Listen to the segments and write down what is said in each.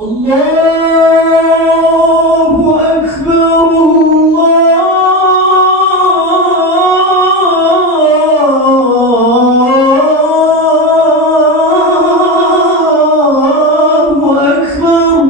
الله أكبر الله أكبر.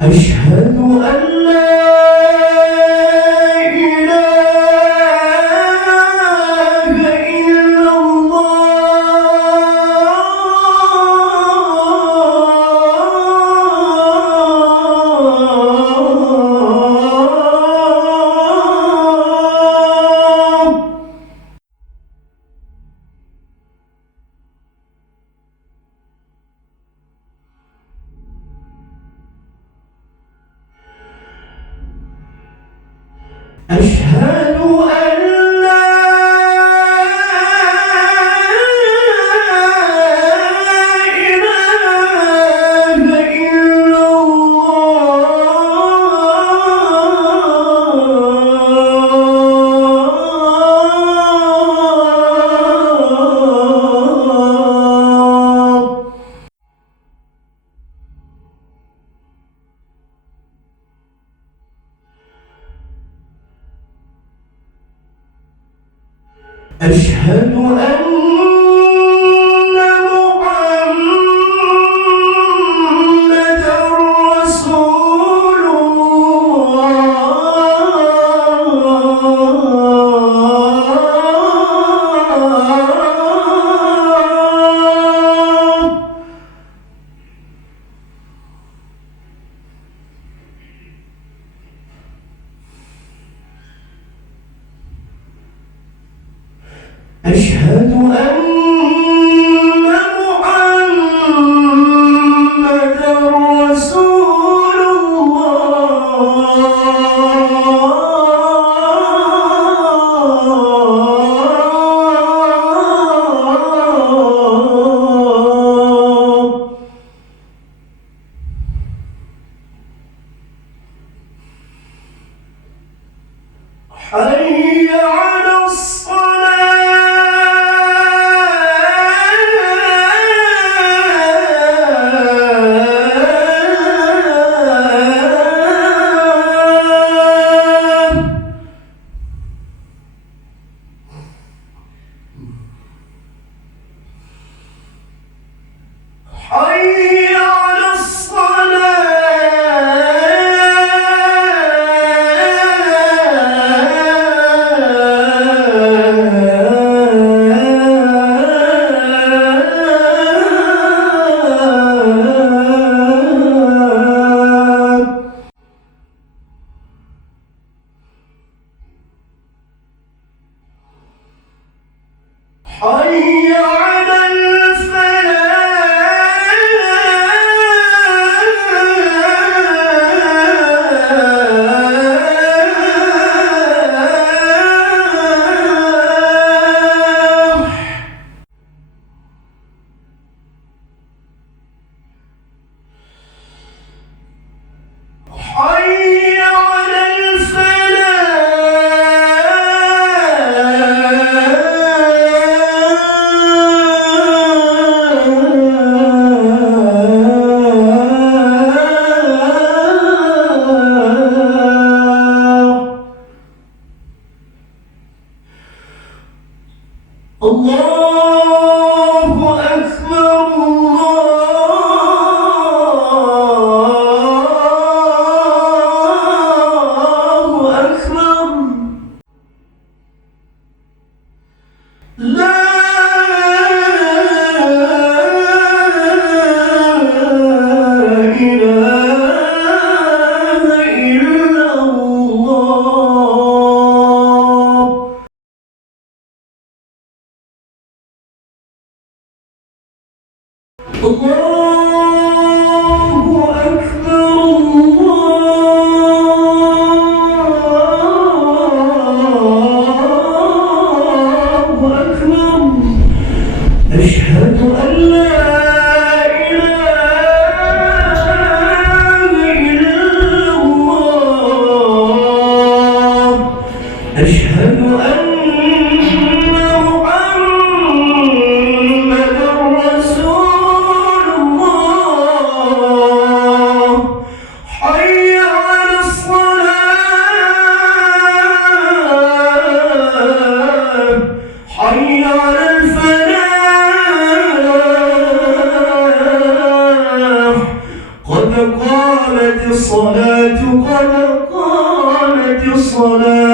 أشهد أن لا إله إلا الله. أشهد أن لا إله إلا الله. أشهد أن محمدًا رسول الله. أشهد أن محمدًا رسول الله. حي على حي على حي على حي على الله أكبر الله أكبر. لا الله أكبر الله أكبر أشهد أن لا إله إلا الله أشهد أن محمدا رسول الله حي على الصلاة حي على الفلاح قد قامت الصلاة قد قامت الصلاة